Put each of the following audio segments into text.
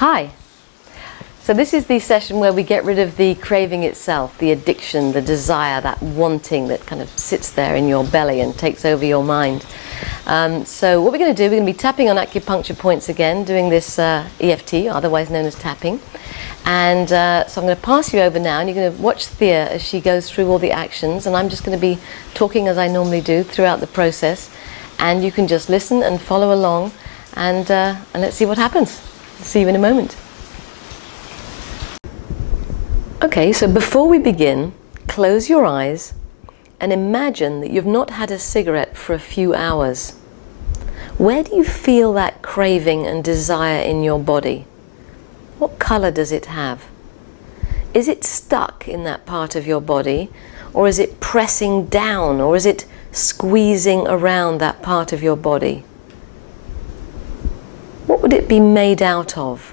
Hi. So this is the session where we get rid of the craving itself, the addiction, the desire, that wanting that kind of sits there in your belly and takes over your mind. So what we're going to do, we're going to be tapping on acupuncture points again, doing this EFT, otherwise known as tapping. And so I'm going to pass you over now, and you're going to watch Thea as she goes through all the actions, and I'm just going to be talking as I normally do throughout the process, and you can just listen and follow along, and let's see what happens. See you in a moment. Okay, so before we begin, close your eyes and imagine that you've not had a cigarette for a few hours. Where do you feel that craving and desire in your body? What color does it have? Is it stuck in that part of your body, or is it pressing down, or is it squeezing around that part of your body? What would it be made out of?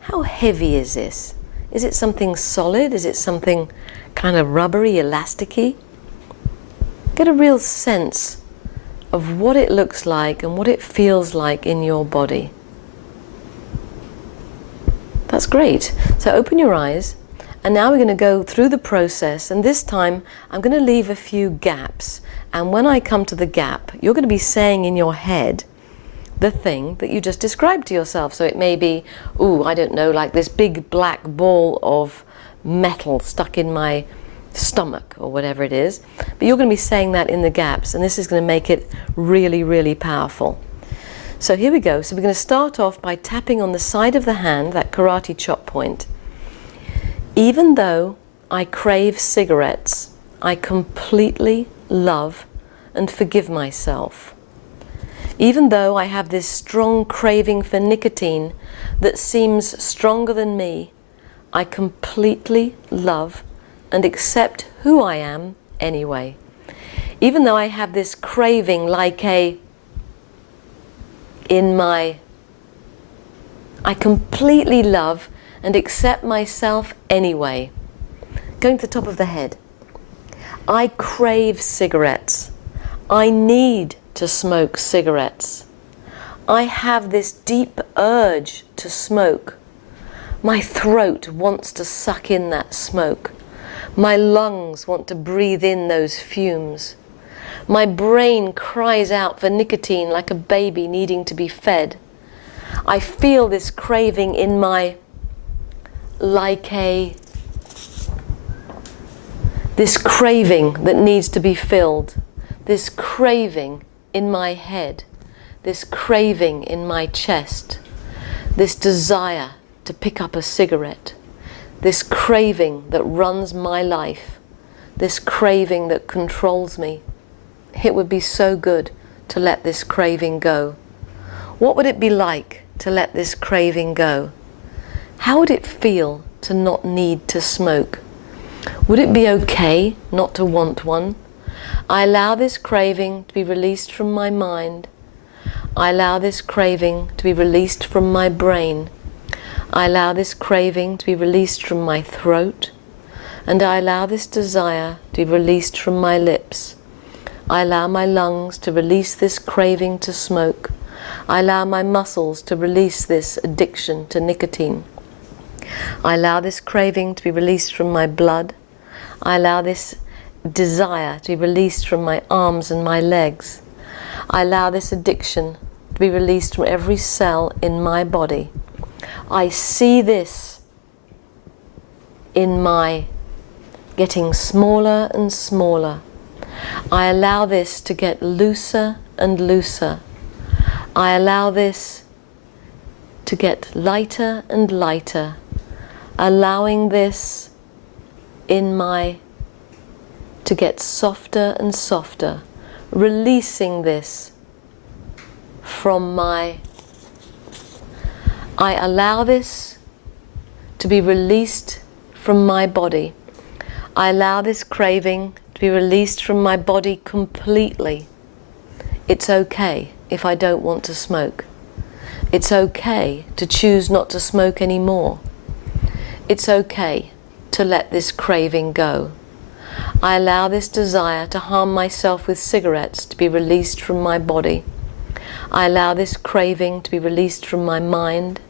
How heavy is this? Is it something solid? Is it something kind of rubbery, elasticy? Get a real sense of what it looks like and what it feels like in your body. That's great. So open your eyes, and now we're going to go through the process, and this time I'm going to leave a few gaps, and when I come to the gap, you're going to be saying in your head the thing that you just described to yourself. So it may be, ooh, I don't know, like this big black ball of metal stuck in my stomach or whatever it is. But you're going to be saying that in the gaps, and this is going to make it really, really powerful. So here we go. So we're going to start off by tapping on the side of the hand, that karate chop point. Even though I crave cigarettes, I completely love and forgive myself. Even though I have this strong craving for nicotine that seems stronger than me, I completely love and accept who I am anyway. Even though I have this craving like I completely love and accept myself anyway. Going to the top of the head. I crave cigarettes. I need to smoke cigarettes. I have this deep urge to smoke. My throat wants to suck in that smoke. My lungs want to breathe in those fumes. My brain cries out for nicotine like a baby needing to be fed. I feel this craving in my, this craving that needs to be filled. This craving in my head, this craving in my chest, this desire to pick up a cigarette, this craving that runs my life, this craving that controls me. It would be so good to let this craving go. What would it be like to let this craving go? How would it feel to not need to smoke? Would it be okay not to want one? I allow this craving to be released from my mind. I allow this craving to be released from my brain. I allow this craving to be released from my throat. And I allow this desire to be released from my lips. I allow my lungs to release this craving to smoke. I allow my muscles to release this addiction to nicotine. I allow this craving to be released from my blood. I allow this desire to be released from my arms and my legs. I allow this addiction to be released from every cell in my body. I see this in my getting smaller and smaller. I allow this to get looser and looser. I allow this to get lighter and lighter, allowing this in my to get softer and softer, releasing this from my, I allow this to be released from my body. I allow this craving to be released from my body completely. It's okay if I don't want to smoke. It's okay to choose not to smoke anymore. It's okay to let this craving go. I allow this desire to harm myself with cigarettes to be released from my body. I allow this craving to be released from my mind.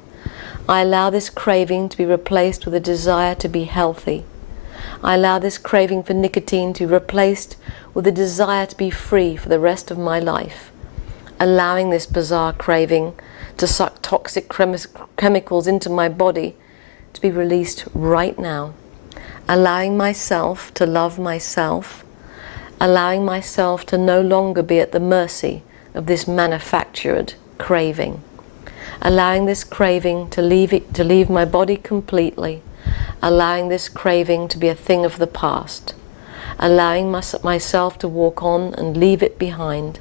I allow this craving to be replaced with a desire to be healthy. I allow this craving for nicotine to be replaced with a desire to be free for the rest of my life. Allowing this bizarre craving to suck toxic chemicals into my body to be released right now. Allowing myself to love myself. Allowing myself to no longer be at the mercy of this manufactured craving. Allowing this craving to leave my body completely. Allowing this craving to be a thing of the past. Allowing myself to walk on and leave it behind.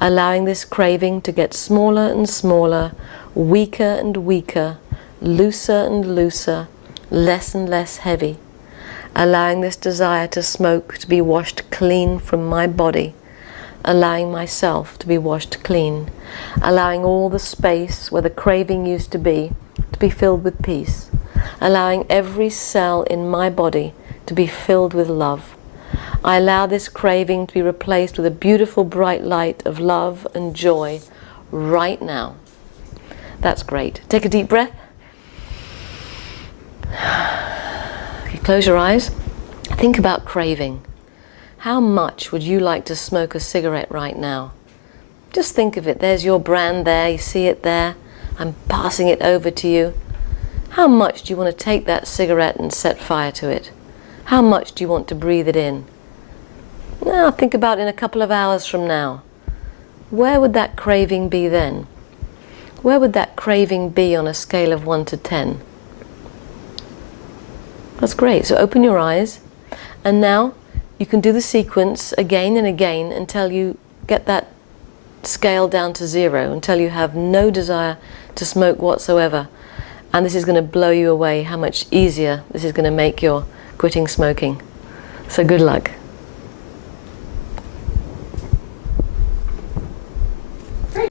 Allowing this craving to get smaller and smaller, weaker and weaker, looser and looser, less and less heavy. Allowing this desire to smoke to be washed clean from my body. Allowing myself to be washed clean. Allowing all the space where the craving used to be filled with peace. Allowing every cell in my body to be filled with love. I allow this craving to be replaced with a beautiful bright light of love and joy right now. That's great. Take a deep breath. You close your eyes. Think about craving. How much would you like to smoke a cigarette right now? Just think of it. There's your brand there. You see it there. I'm passing it over to you. How much do you want to take that cigarette and set fire to it? How much do you want to breathe it in? Now think about in a couple of hours from now. Where would that craving be then? Where would that craving be on a scale of 1 to 10? That's great. So open your eyes, and now you can do the sequence again and again until you get that scale down to 0, until you have no desire to smoke whatsoever. And this is going to blow you away how much easier this is going to make your quitting smoking. So good luck.